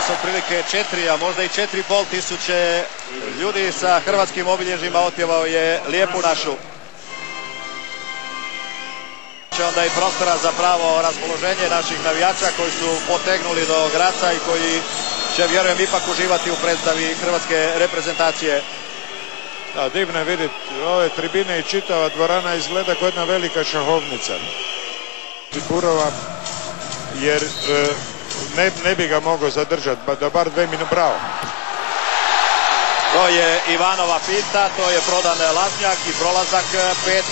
Tamo su otprilike 4, a možda i 4,5 tisuće ljudi sa hrvatskim obilježjima otpjevao je Lijepu našu. Onda i prostora za pravo raspoloženje naših navijača koji su potegnuli do Graca i koji će, vjerujem, ipak uživati u predstavi hrvatske reprezentacije. Da, divno je vidjeti ove tribine i čitava dvorana izgleda kao jedna velika šahovnica. Burova, jer ne bi ga mogao zadržati, da bar 2 minute. Bravo. To je Ivanova finta, to je prodan Lažnjak i prolazak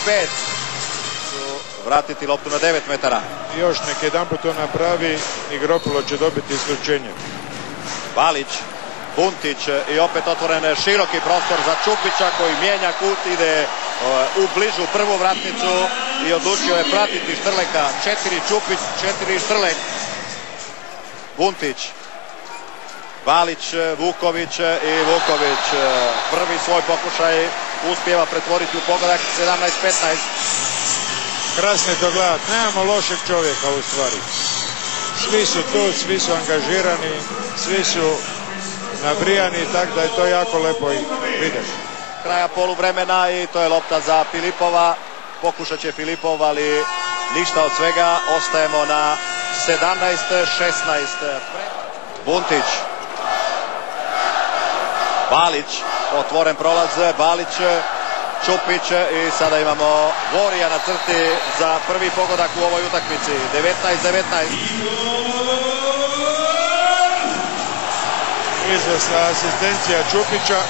5-5. Vratiti loptu na 9 metara. Još nek jedan put to napravi i Gropulo će dobiti isključenje. Valić, Buntić i opet otvoren široki prostor za Čupića koji mijenja kut, ide u bližu prvu vratnicu i odlučio je pratiti Štrleka. 4 Čupić, 4 Štrlek. Buntić, Valić, Vuković i Vuković. Prvi svoj pokušaj uspijeva pretvoriti u pogodak. 17-15. Krasno je to gledat, nemamo lošeg čovjeka u stvari. Svi su tu, svi su angažirani, svi su nabrijani, tako da je to jako lepo i vidiš. Kraja poluvremena i to je lopta za Filipova. Pokušat će Filipov, ali ništa od svega. Ostajemo na 17-16. Buntić. Balić, otvoren prolaz, Balić, Čupić i sada imamo Vorija na crti za prvi pogodak u ovoj utakmici. 19-19. Izvesna asistencija Čupića.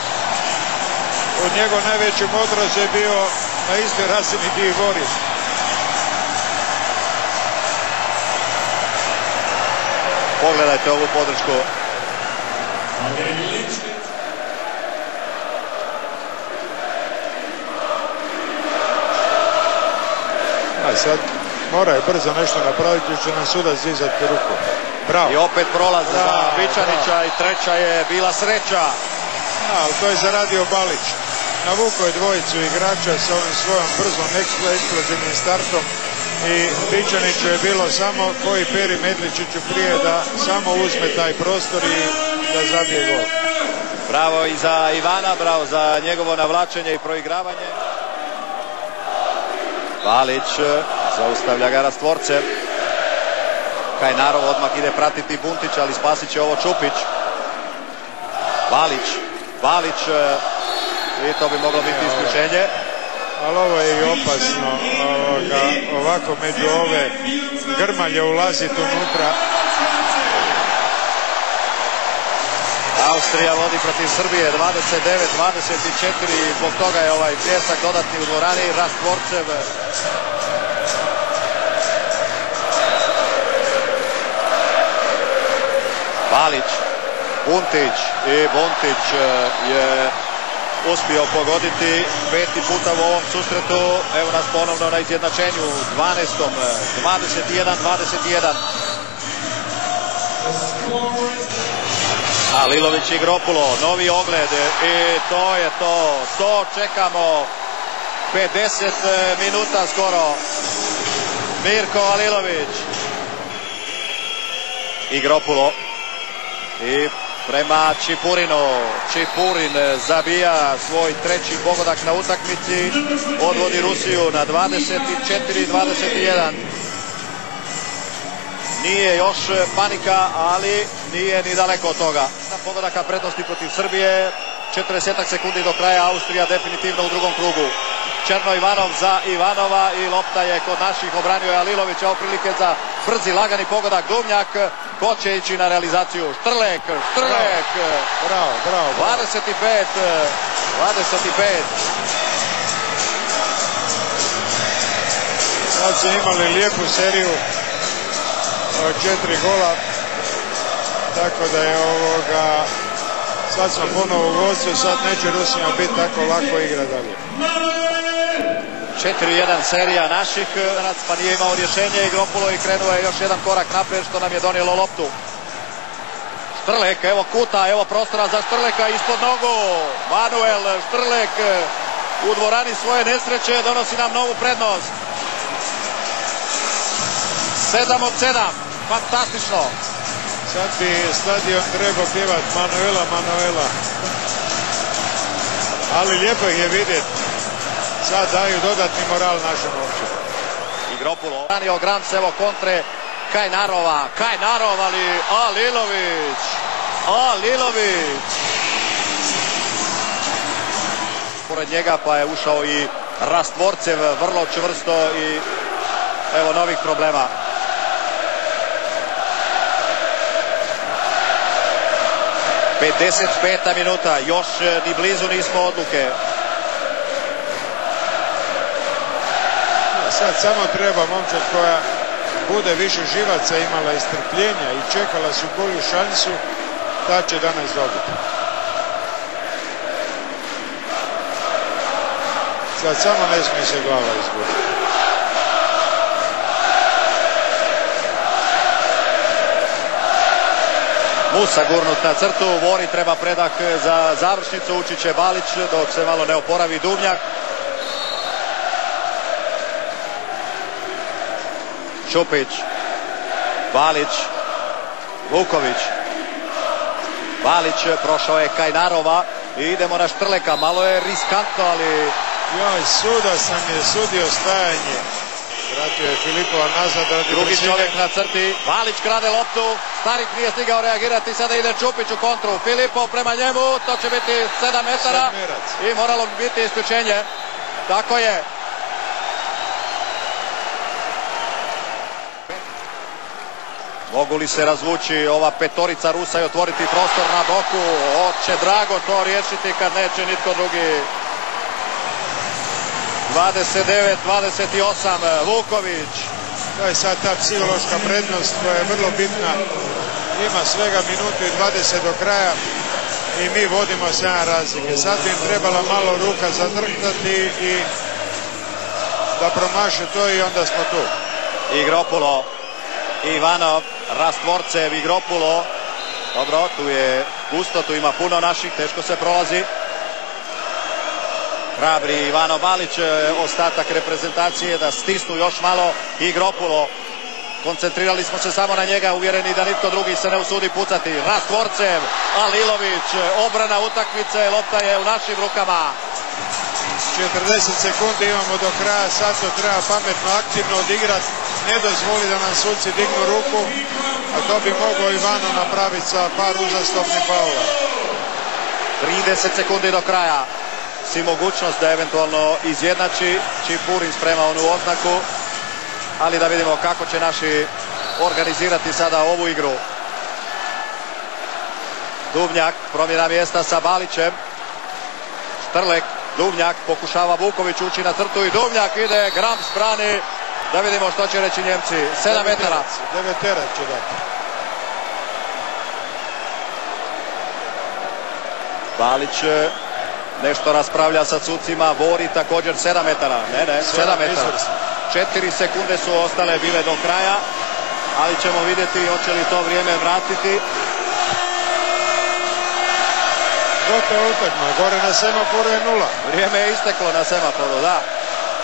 Od njegov najveći odraz je bio na istoj razini gdje i Vorija. Pogledajte ovu podršku. A sad moraju brzo nešto napraviti jer će nam sudac dizati ruku. Bravo. I opet prolaz za Bičanića i treća je bila sreća. Ali to je zaradio Balić. Navukao je dvojicu igrača sa ovim svojom brzom eksplozivnim startom i Bičaniću je bilo samo koji Peri Medličiću prije da samo uzme taj prostor i da zabije gol. Bravo i za Ivana, bravo za njegovo navlačenje i proigravanje. Valić zaustavlja ga Rastvorcev. Kajnarov odmah ide pratiti Buntić, ali spasit će ovo Čupić. Valić i to bi moglo biti isključenje. Ali ovo je i opasno. Ovako među ove grmalje ulaziti unutra. Austrija vodi protiv Srbije 29-24. Zbog toga je ovaj pljesak dodatni u dvorani. Rastvorcev. Valić, Buntić i Buntić je uspio pogoditi 5. puta u ovom susretu. Evo nas ponovno na izjednačenju 12. 21-21. A Lilović i Gropulo, novi ogled i to je to. To čekamo 50 minuta skoro. Mirko Alilović i Gropulo. I prema Čipurinu. Čipurin zabija svoj treći pogodak na utakmici. Odvodi Rusiju na 24-21. Nije još panika, ali nije ni daleko od toga. Pogodaka prednosti protiv Srbije. 40 sekundi do kraja. Austrija definitivno u drugom krugu. Černo Ivanov za Ivanova i lopta je kod naših, obranio je Alilović. Ovo prilike za brzi, lagani pogodak. Duvnjak, ko će ići na realizaciju? Štrlek. Bravo. 25. Sad su imali lijepu seriju 4 gola, tako da je sad smo ponovo u vodstvu, sad neće Rusima biti tako lako igra dalje. 4-1 serija naših, pa nije imao rješenje i Gropulo i krenuo je još jedan korak naprijed što nam je donijelo loptu. Štrlek, evo kuta, evo prostora za Štrleka ispod nogu. Manuel Štrlek u dvorani svoje nesreće donosi nam novu prednost. 7 od 7, fantastično. Sad bi stadion trebao pjevat Manuela, Manuela. Ali lijepo ih je vidjeti. Sad daju dodatni moral našem momčinu. Igropulo. Branio Grams, evo kontre Kajnarova. Kajnarov, ali Alilović. Alilović. Pored njega pa je ušao i Rastvorcev vrlo čvrsto i evo novih problema. ...55. minuta, još ni blizu nismo odluke. Sad samo treba momčad koja bude više živaca imala i strpljenja i čekala su koju šansu, ta će danas dobiti. Sad samo ne smije se glava izgubiti. Musa gurnut na crtu, Vori treba predah za završnicu, ući će Balić dok se malo ne oporavi Duvnjak. Šupić, Balić, Vuković. Balić, prošao je Kajnarova i idemo na Štrleka, malo je riskantno, ali... Joj, sudac nam je sudio stajanje. Vratio je Filipova nazad. Drugi čovjek na crti, Balić krade loptu, Starik nije stigao reagirati, sada ide Čupić u kontru, Filipov prema njemu, to će biti 7 metara i moralo bi biti isključenje. Tako je. Mogu li se razvući ova petorica Rusa i otvoriti prostor na boku? Hoće Drago to riješiti kad neće nitko drugi. 29-28, Vuković. To je sad ta psihološka prednost koja je vrlo bitna. Ima svega minutu i 20 do kraja i mi vodimo 7 razlike. Sad bi im trebala malo ruka zadrhtati i da promaše to i onda smo tu. Igropulo, Ivanov, Rastvorcev, Igropulo. Dobro, tu je gusto, tu ima puno naših, teško se prolazi. Hrabri Ivano Balić, ostatak reprezentacije da stisnu još malo. Igropulo, koncentrirali smo se samo na njega, uvjereni da nitko drugi se ne usudi pucati. Rastvorcev, Alilović, obrana utakmice, lopta je u našim rukama. 40 sekundi imamo do kraja, sad to treba pametno, aktivno odigrati. Ne dozvoli da nam suci dignu ruku, a to bi mogao Ivano napraviti sa par uzastopnih faula. 30 sekundi do kraja. Si mogućnost da eventualno izjednači. Čipurin sprema onu oznaku. Ali da vidimo kako će naši organizirati sada ovu igru. Duvnjak, promjena mjesta sa Balićem. Štrlek, Duvnjak, pokušava Vuković ući na crtu i Duvnjak ide, Grams brani. Da vidimo što će reći Njemci. 7 metara. 9 će dati. Balić nešto raspravlja sa sucima. Vori također 7 metara. Ne, 7 metara. 4 sekunde su ostale bile do kraja. Ali ćemo vidjeti hoće li to vrijeme vratiti. Gotova utakma. Gore na semaforu je 0. Vrijeme je isteklo na semaforu, da.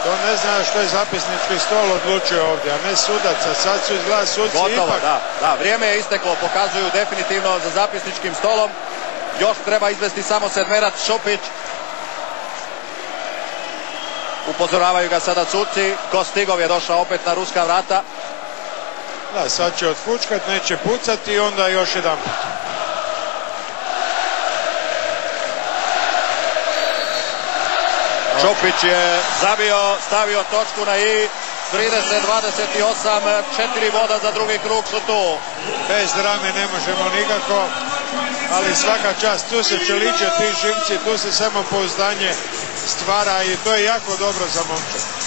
To ne zna što je zapisnički stol odlučio ovdje, a ne sudaca. Sad su izgleda suci gotovo, ipak. Da, vrijeme je isteklo. Pokazuju definitivno za zapisničkim stolom. Još treba izvesti samo sedmerac Šupić. Upozoravaju ga sada suci. Kostigov je došao opet na ruska vrata. Da, sad će otfučkat, neće pucati i onda još jedan put. Šupić je zabio, stavio točku na i. 30-28, 4 boda za drugi krug su tu. Bez drame ne možemo nikako, ali svaka čast, tu se čeliče ti živci, tu se samopouzdanje stvara i to je jako dobro za momčad.